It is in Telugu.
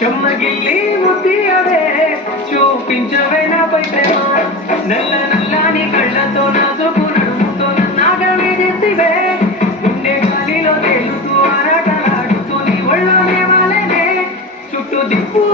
చెమ్మగిల్లి ముద్దియవే చూపించవే నాపై ప్రేమ నల్ల నల్లని కళ్ళతో నాజుకు నడుముతో నాగమిదివే గుండె గాలిలో తేలుతూ ఆరాటలాడుతూ నీ ఒళ్ళోనే వాలేనే చుట్టూ దిప్పు